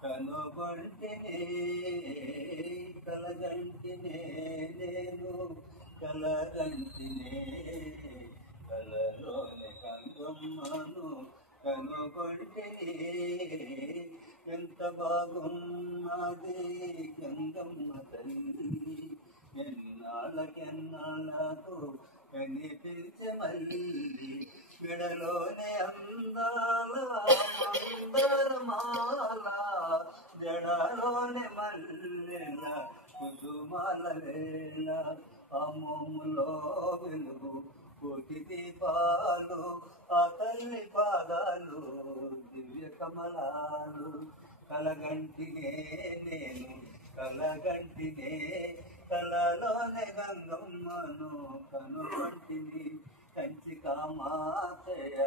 కనుగొంటినే కలగంటినే నేను కలగంటినే కలలోని కంగమ్మను కనుగొంటినే ఎంత బాగున్నది గంగమ్మ తల్లి ఎన్నాళ్ళకెన్నాళ్ళకు కనిపించే మళ్ళీ మెడలోనే అందాల మందరమాల జడలోనే మల్లెల కుసుమాల వేళ అమ్మములో వెలుగు కోటి దీపాలు ఆ తల్లి పాదాలు దివ్య కమలాలు కలగంటినే నేను కలగంటినే కలలోనే గంగమ్మను కనుగొంటిని కంచి కామాక్షయ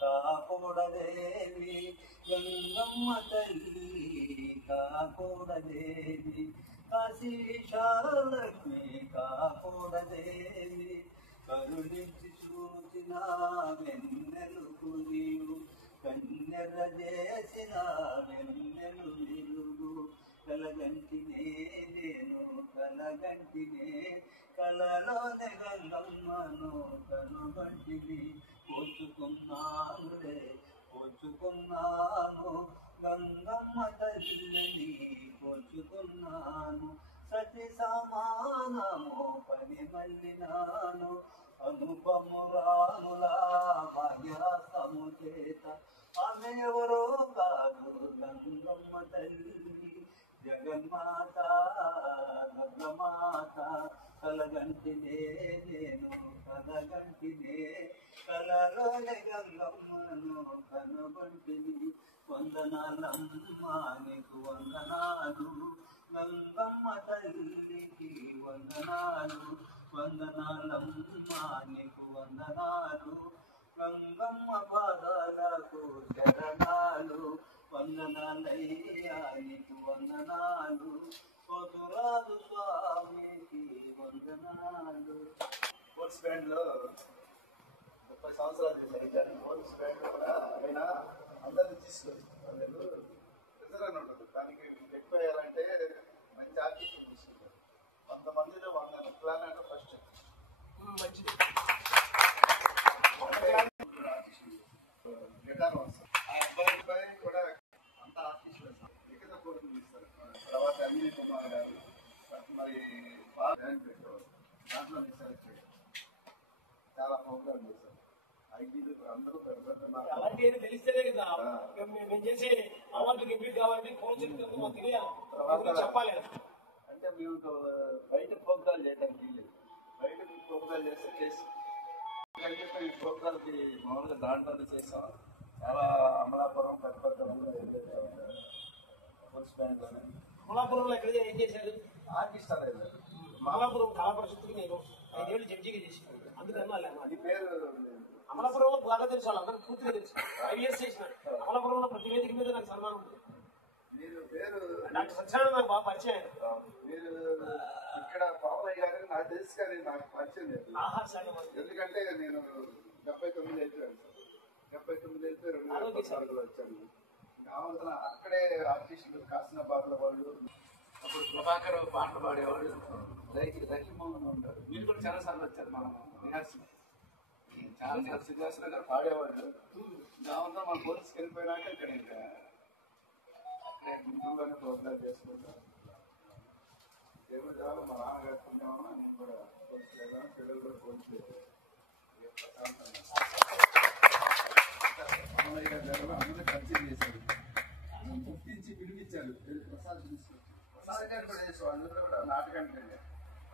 కాకూడదేవి గంగమ్మ తల్లి కాకూడదేవి కాశీ విశాలక్ష్మి కాకూడదేవి కరుణించి చూసిన వెన్నెలకు నీవు కన్నెర చేసిన వెన్నెలు వెలుగు కలగంటినే నేను కలగంటినే కలలోనే గంగమ్మను కనుగంటిని పోచుకున్నానులే పోచుకున్నాను గంగమ్మ తల్లిని పోచుకున్నాను సతి సమానము పని మల్లినాను అనుపమురానులా భాగ్యాసము చేత ఆమె ఎవరో కాదు గంగమ్మ తల్లి జగన్మాత గంగమాత కలగంటినే నేను కలగంటినే కలలోనే గంగమ్మను కనుగొంటిని వందనాలమ్మా నీకు వందనాలు గంగమ్మ తల్లికి వందనాలు వందనాలమ్మా నీకు వందనాలు గంగమ్మ పాదాలకు శరణాలు వందనాలయ్యా నీకు వందనాలు సోతురాజు స్వామికి వందనాలు. స్పోర్ట్స్ బ్యాండ్లో 30 సంవత్సరాలు చేశారు. స్పోర్ట్స్ బ్యాండ్ కూడా ఆయన అందరినీ తీసుకొచ్చి వాళ్ళు రిజర్వ్ ఉంటుంది. దానికి ఎక్కువ వేయాలంటే మంచి ఆర్టిస్ట్ తీసుకుంటారు. 100 మందిలో 100 ప్లాన్ అంటే ఫస్ట్ మంచిది గిటార్ వస్తారు. ఆ అబ్బాయి కూడా అంత ఆర్టిస్ట్ వేస్తారు. మిగతా కోరికలు తీస్తారు. తర్వాత అనిల్ కుమార్ గారు మరి బ్యాండ్ పెట్టేవారు. దాంట్లో సెలెక్ట్ చేయాలి. చాలా ప్రోగ్రామ్ చేశారు. అందరూ తెలిస్తేనే కదా మేము చేసే అవార్డుకి ఎంపిక కావాలంటే చెప్పాలి. అంటే మేము బయట ప్రోగ్రాలు చేయడానికి బయట ప్రోగ్రాలు చేస్తే చేసి చెప్పి ఈ ప్రోగ్రామ్కి మామూలుగా దాంట్లోనే చేస్తాం. చాలా అమలాపురం పెద్దపల్లి స్పోర్ట్స్ బ్యాండ్లోనే. అమలాపురంలో ఎక్కడ ఏం చేశారు? ఆర్టిస్ట్ అనేది అమలాపురం కళా పరిషత్తుకి నేను 5 ఏళ్ళు జడ్జిగా చేసాను. అందుకన్నా అది పేరు అమలాపురంలో బాగా తెలుసు, వాళ్ళందరూ పూర్తిగా తెలుసు. 5 years చేసినాడు. అమలాపురంలో ప్రతి వేదిక మీద నాకు సన్మానం ఉంది. మీరు పేరు డాక్టర్ సత్యనారాయణ నాకు బాగా పరిచయం. మీరు ఇక్కడ పాపయ్య గారు నాకు తెలుసు కానీ నాకు పరిచయం లేదు. ఎందుకంటే నేను 79 వెళ్ళిపోయాను. 79 వెళ్ళిపోయి 2014 వచ్చాను. కావాల్సిన అక్కడే ఆర్టిస్టులు కాసినాబాద్ల వాళ్ళు, అప్పుడు ప్రభాకర్ పాటలు పాడేవాడు, రహిమోహన్ ఉంటారు. మీరు కూడా చాలా సార్లు వచ్చారు. మనం రిహార్సల్ చాలా శ్రీనివాసరావు గారు పాడేవాళ్ళు. దాంతో మన పోలీసుకి వెళ్ళిపోయినాక ఇక్కడ ఇంకా అక్కడే గుంటూరులోనే ప్రోగ్రామ్ చేసుకుంటాం. దేవుడు చాలా మా నాన్నగారు పుణ్యమా నేను కూడా పోలీసు వెళ్ళాను. పిల్లలు కూడా పోలీసు వెళ్ళారు. అమ్మయ్య గారు అందరూ కన్సిడర్ చేశారు. గుర్తించి పిలిపించారు. ప్రసాద్ గారు కూడా చేసేవాళ్ళు. అందరూ కూడా నాటకానికి వెళ్ళారు.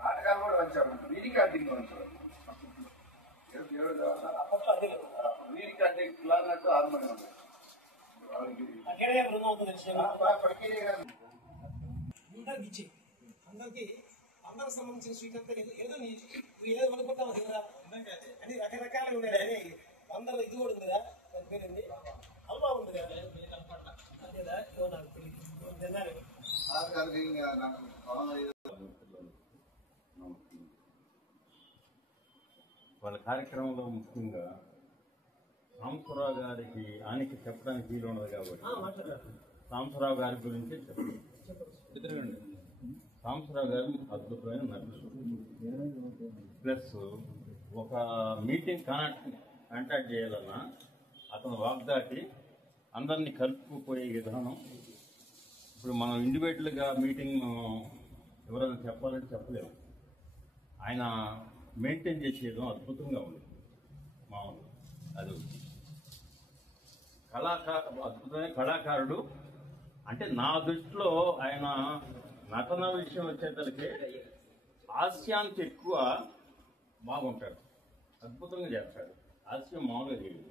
నాటకాలు కూడా వచ్చాము. వీరికి అడ్డింగ్ వచ్చారు. వీరికి అడ్డింగ్ లాన్నట్టు హార్మోనియం అందరికి అందరికి సంబంధించిన స్వీట్ అంతా ఏదో ఏదో అనుకుంటాం కదా అని రకరకాలుగా ఉన్నాయి. అని అందరూ ఇది కూడా ఉంది కదా, పేరుంది హల్వా ఉంది కదా, అంతేదా ఏదో నాకు తెలియదు. వాళ్ళ కార్యక్రమంలో ముఖ్యంగా సాంబశివరావు గారికి ఆయనకి చెప్పడానికి వీలు ఉండదు కాబట్టి సాంబశివరావు గారి గురించి చెప్పండి. సాంబశివరావు గారు అద్భుతమైన నటుడు. ప్లస్ ఒక మీటింగ్ కాంటాక్ట్ చేయాలన్నా అతను వాగ్దాటి అందరినీ కలుపుకుపోయే విధానం. ఇప్పుడు మనం ఇండివిజువల్గా మీటింగ్ ఎవరైనా చెప్పాలంటే చెప్పలేము. ఆయన మెయింటైన్ చేసేయడం అద్భుతంగా ఉంది. మామూలు అది అద్భుతమైన కళాకారుడు. అంటే నా దృష్టిలో ఆయన నటన విషయం వచ్చేసరికి హాస్యానికి ఎక్కువ బాగుంటాడు, అద్భుతంగా చేస్తాడు. హాస్యం మామూలుగా చేయదు.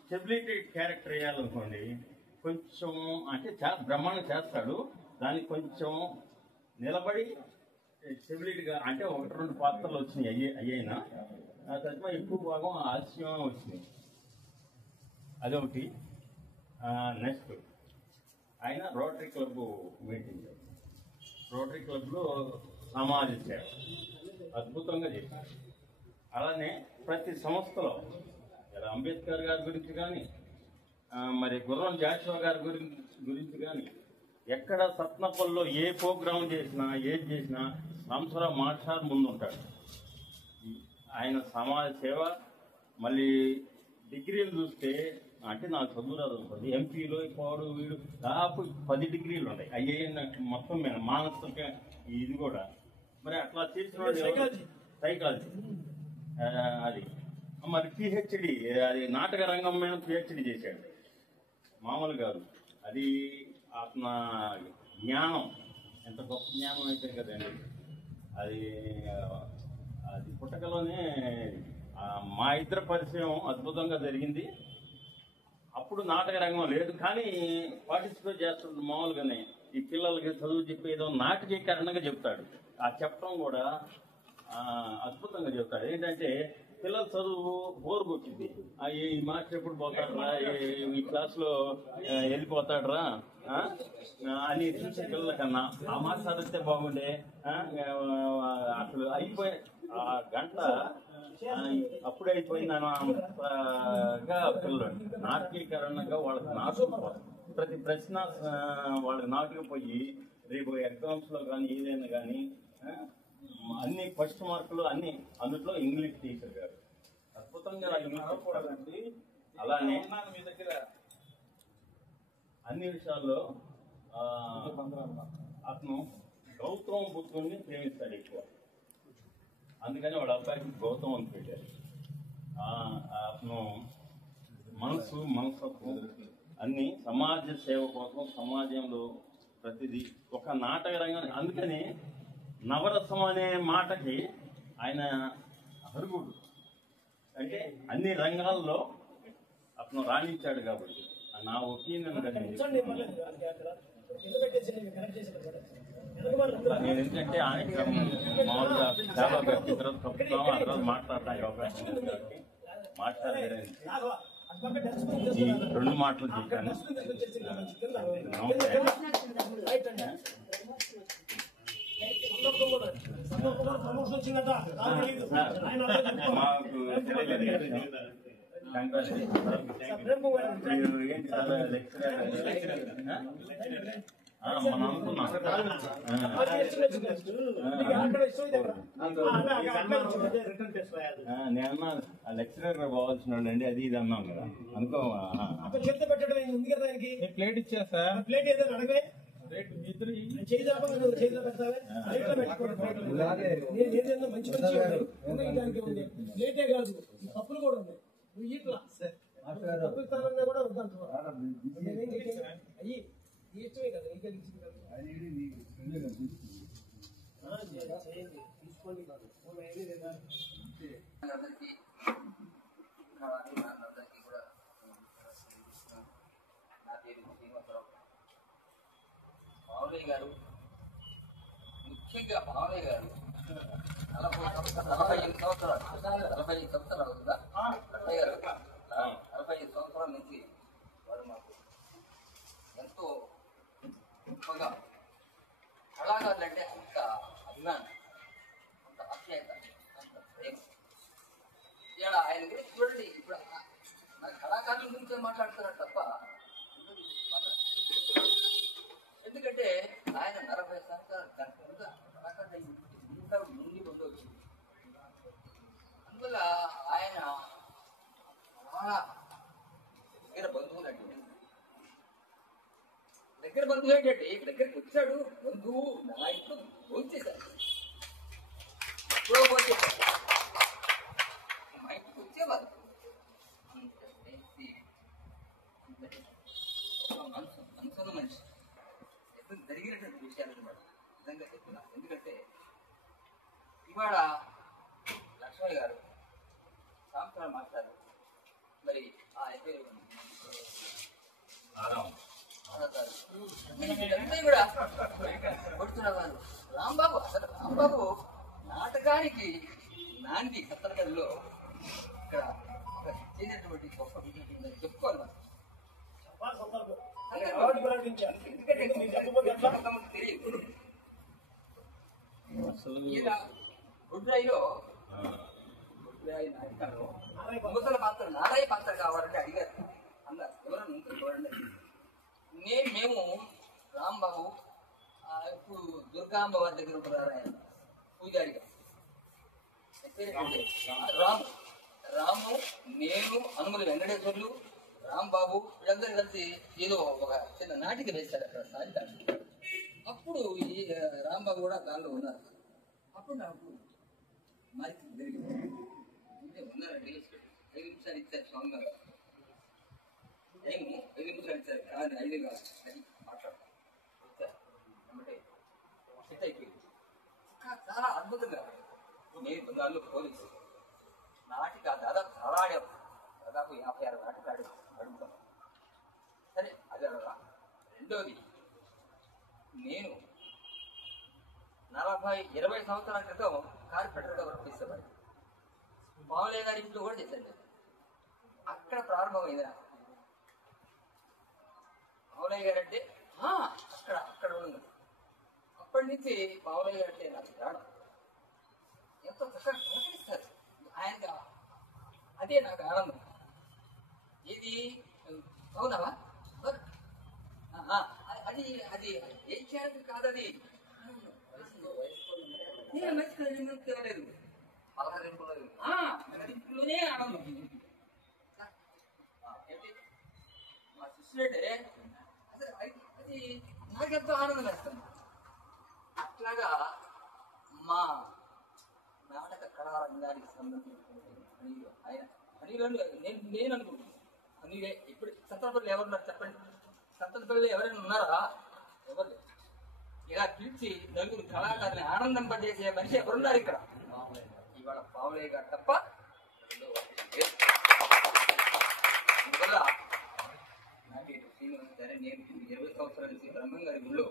స్టెబిలిటీ క్యారెక్టర్ వేయాలనుకోండి కొంచెం అంటే బ్రహ్మాండం చేస్తాడు. దానికి కొంచెం నిలబడి స్టెబిలిటీగా అంటే 1-2 పాత్రలు వచ్చినాయి అయ్యాయినా తక్కువ ఎక్కువ భాగం హాస్యం వచ్చినాయి. అదొకటి. నెక్స్ట్ ఆయన రోటరీ క్లబ్ మీటింగ్, రోటరీ క్లబ్లో సమాజ సేవ అద్భుతంగా చేశారు. అలానే ప్రతి సంస్థలో ఇలా అంబేద్కర్ గారి గురించి కానీ మరి గుర్రం జాషువా గారి గురించి కానీ ఎక్కడ సత్నపల్లిలో ఏ ప్రోగ్రాం చేసినా ఏది చేసినా సాంబశివరావు మాస్టర్ ముందు ఉంటాడు. ఆయన సమాజ సేవ. మళ్ళీ డిగ్రీలు చూస్తే అంటే నాకు చదువు రాదు అనుకోండి, ఎంపీలో పోడు వీడు దాదాపు 10 డిగ్రీలు ఉన్నాయి. అయ్యే మొత్తం మీద మానసిక ఇది కూడా. మరి అట్లా చేసిన సైకాలజీ అది. మరి పిహెచ్డి అది నాటక రంగం మీద పిహెచ్డి చేశాడు. మామూలు కాదు అది. అతను జ్ఞానం ఎంత గొప్ప జ్ఞానం అయితే కదండి. అది అది పుట్టకలోనే మా ఇద్దరు పరిచయం అద్భుతంగా జరిగింది. అప్పుడు నాటక రంగం లేదు కానీ పార్టిసిపేట్ చేస్తుంది మామూలుగానే. ఈ పిల్లలకి చదువు చెప్పేదో నాటకీకరణగా చెప్తాడు. ఆ చెప్పడం కూడా అద్భుతంగా చెప్తాడు. ఏంటంటే పిల్లల చదువు బోరు కొట్టింది. ఈ మాస్టర్ ఎప్పుడు పోతాడరా, ఈ క్లాస్లో వెళ్ళిపోతాడరా అని చూసే పిల్లల కన్నా ఆ మాస్టర్ వస్తే బాగుండే. అసలు అయిపోయి ఆ గంట అప్పుడే అయిపోయిందనగా పిల్లలు నాటకీకరణగా వాళ్ళకి నాటుకుపోతారు. ప్రతి ప్రశ్న వాళ్ళకి నాటుకుపోయి రేపు ఎగ్జామ్స్లో కానీ ఏదైనా కానీ అన్ని ఫస్ట్ మార్కులు అన్ని. అందులో ఇంగ్లీష్ టీచర్ గారు అద్భుతంగా ఇంగ్లీష్ చెప్పాలండి. అలానే మీ దగ్గర అన్ని విషయాల్లో అతను గౌతమ బుద్ధుడిని ప్రేమిస్తాడు ఎక్కువ. అందుకని వాళ్ళ అబ్బాయికి గౌతమ్ అని పెట్టారు. అతను మనస్తత్వం అన్ని సమాజ సేవ కోసం సమాజంలో ప్రతిదీ ఒక నాటక రంగం. అందుకని నవరసం అనే మాటకి ఆయన అరుగుడు. అంటే అన్ని రంగాల్లో అతను రాణించాడు కాబట్టి నా ఒపీనియన్. నేను ఎందుకంటే ఆయన మామూలుగా చాలా తర్వాత తప్పుతాం ఆ తర్వాత మాట్లాడడానికి అవకాశం ఉంది కాబట్టి మాట్లాడలేదు. ఈ 2 మాటలు చెప్పాను. మాకు తెలియలేదు. మీరు ఏంటి చాలా లెక్చరర్ మనం అనుకున్నాం. నేను ఆ లెక్చరర్ పోవాల్సిన అండి అది ఇది అన్నాం కదా అనుకో. ప్లేట్ ఇచ్చా సార్, ప్లేట్ ఏదైనా అడగలే మంచి ప్లేటే కాదు కప్పులు కూడా ఉన్నాయి. నువ్వు ఇట్లా కప్పులు స్థానంగా కూడా వద్దంటున్నావు. అయ్యి ఇష్టమే కదా ఇంకా తీసుకోండి. మావయ్య గారు ముఖ్యంగా మావయ్య గారు 45 సంవత్సరాలు ఉందా అత్తయ్య గారు 45 సంవత్సరాల నుంచి వారు మాకు ఎంతో గొప్పగా కళాకారులు అంటే అంత అభిమానం, అంత ఆప్యాయత, అంత ప్రేమ. ఇలా ఆయన గురించి చూడండి. ఇప్పుడు కూర్చొని మాట్లాడుతున్నారు తప్ప ఎందుకంటే ఆయన 40 సంవత్సరాలు ఇంకా ముందు ఉండవచ్చు. అందువల్ల ఆయన చాలా దగ్గర బంధువులు అంటే దగ్గర బంధువు ఏంటంటే దగ్గరికి వచ్చాడు బంధువు నా ఇంట్లో భోంచేశాడు ఎప్పుడో భోంచేశాడు మా ఇంటికి వచ్చేవారు మనసున్న మనిషి ఎప్పుడు జరిగినటువంటి విషయాలు అనమాట నిజంగా చెప్తున్నా. ఎందుకంటే ఇవాళ లక్ష్మయ్య గారు సాంస్కృతిక మాస్టర్ మరి ఆ పేరు కూడా కొడుతున్నవారు రాంబాబు. అసలు రాంబాబు నాటకానికి నాంది సత్తరగల్లో ఇక్కడ చేసినటువంటి గొప్ప చెప్పుకోవాలి. తెలియదు గుడ్రాయిలో నాటకంలో ముసల పాత్ర నారాయ పాత్ర కావాలంటే అడిగారు అన్నారు. ఎవరన్నా చూడండి. మేము రాంబాబు ఇప్పుడు దుర్గాంబ వారి దగ్గర ఉంటారు ఆయన పూజారిగా. రాము నేను అనుమతి వెంకటేశ్వర్లు రాంబాబు వీళ్ళందరూ కలిసి ఏదో ఒక చిన్న నాటిక వేశారు అక్కడ సాయంత్రం. అప్పుడు ఈ రాంబాబు కూడా దానిలో ఉన్నారు. అప్పుడు నాకు మరి జరిగింది ఉన్నారండి 5 నిమిషాలు ఇచ్చారు స్వామి గారు. 5 నిమిషాలు ఇచ్చారు కానీ 5 కాదు మాట్లాడతాను సెట్ అయిపోయింది. చాలా అద్భుతంగా నేను దానిలో పోలీసు నాటిక దాదాపు చాలా ఆడాము. దాదాపు 56 నాటికలు అడుగుతాం. సరే అదే అలా. రెండోది నేను 20 సంవత్సరాల క్రితం కార్పొరేటర్గా వర్క్ చేసేవాడిని. మామూలుగా గారి ఇంట్లో కూడా చేశాను. అక్కడ ప్రారంభమైంది. మామూలయ్య గారు అంటే అక్కడ ఉంది. అప్పటి నుంచి మామూలయ్య గారు అంటే నాకు ప్రాణం. ఎంతో చక్కగా సహకరిస్తారు ఆయనగా. అదే నాకు ఆనందం. ఇది అవునావా అది అది ఏం చేయాలి కాదు. అది నేను మంచి తెలియలేదు. ఇంట్లోనే ఆనందం. మా సిస్టర్ అంటే అది నాకెంతో ఆనందం వేస్తాను. అట్లాగా మా నాటక కళారంగానికి సంబంధించిన ఆయన అనిలను నేను అనుకుంటున్నాను. అందుకే ఇప్పుడు సంతపల్లి ఎవరున్నారు చెప్పండి. సంతపల్లి ఎవరైనా ఉన్నారా? ఎవరు లేదు. ఇలా పిలిచి నలుగురు కళాకారుని ఆనందింపజేసే మనిషి ఎవరున్నారు ఇక్కడ? ఇవాళ పావులయ్య గారు తప్ప అందువల్ల నాకు శ్రీనివాస్ నేను 20 సంవత్సరాల నుంచి బ్రహ్మం గారి గుళ్ళో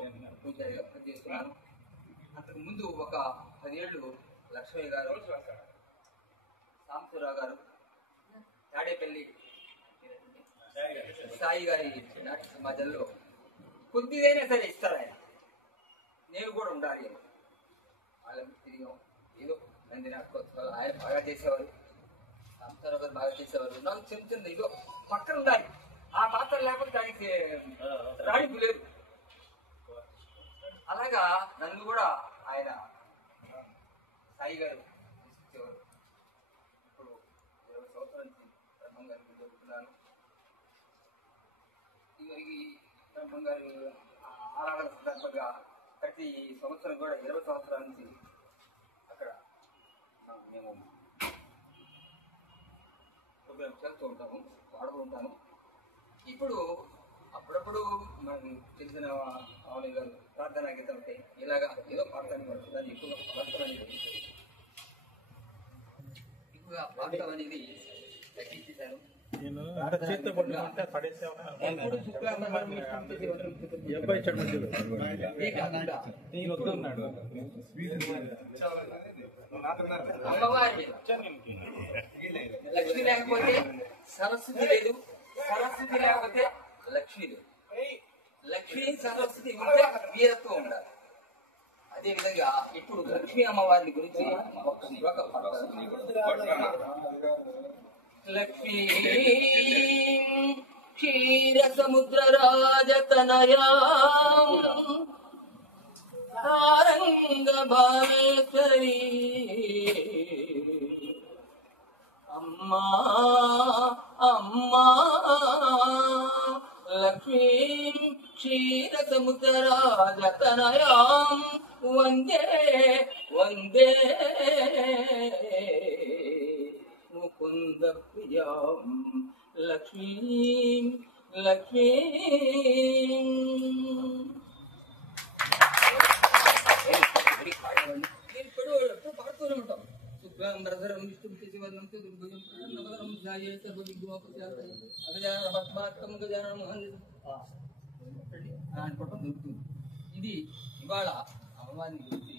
పూజారిగా పనిచేస్తున్నాను. అంతకు ముందు ఒక 10 ఏళ్ళు లక్ష్మయ్య గారు, సాంబశివరావు గారు, తాడేపల్లి సాయి గారి నాట్య సమాజంలో కొద్దిదైనా సరే ఇస్తారు ఆయన. నేను కూడా ఉండాలి అని వాళ్ళని తిరిగాం. ఏదో నంది నాటకోత్సవాలు ఆయన బాగా చేసేవారు, సాంబశివరావు గారు బాగా చేసేవారు. నాకు చిన్న చిన్న ఏదో పక్కన ఉండాలి. ఆ పాత్ర లేకపోతే దానికి రాణింపు లేదు. అలాగా నన్ను కూడా ఆయన సాయి గారు తీసుకొచ్చేవారు. ఇప్పుడు 20 సంవత్సరాల నుంచి బ్రహ్మం గారికి జరుగుతున్నాను. ఈ బ్రహ్మం గారి ఆరాధన సందర్భంగా ప్రతి సంవత్సరం కూడా 20 సంవత్సరాల నుంచి అక్కడ మేము ప్రోగ్రామ్ చేస్తూ ఉంటాము, పాడుతూ ఉంటాము. ఇప్పుడు అప్పుడప్పుడు మనకు తెలిసిన ఆవుని గారు ప్రార్థనా గీతం అంటే ఇలాగా ఏదో పాడతాను దాన్ని ఎక్కువగా పాడతాం అనేది తగ్గించేశాను. అమ్మవారి లక్ష్మి లేకపోతే సరస్వతి లేదు, సరస్వతి లేకపోతే లక్ష్మి లేదు. లక్ష్మి సరస్వతి ఉంటే వీరత్వం ఉండాలి. అదే విధంగా ఇప్పుడు లక్ష్మీ అమ్మవారి గురించి లక్ష్మీ క్షీర సముద్ర రాజతనయా సారంగ భావేశ్వరి అమ్మా అమ్మా లక్ష్మీ క్షీర సముద్ర రాజతనయాం వందే వందే ముకుంద ప్రియాం లక్ష్మీ లక్ష్మీ పాడుతూనే ఉంటాం శుక్లాంబరధరం విష్ణుం శశివర్ణం చతుర్భుజం ప్రసన్నవదనం ధ్యాయే సర్వవిఘ్నోపశాంతయే అగజానన పద్మార్కం గజానన అనుకోవటం దొరుకుతుంది. ఇది ఇవాళ అమ్మవారిని గురించి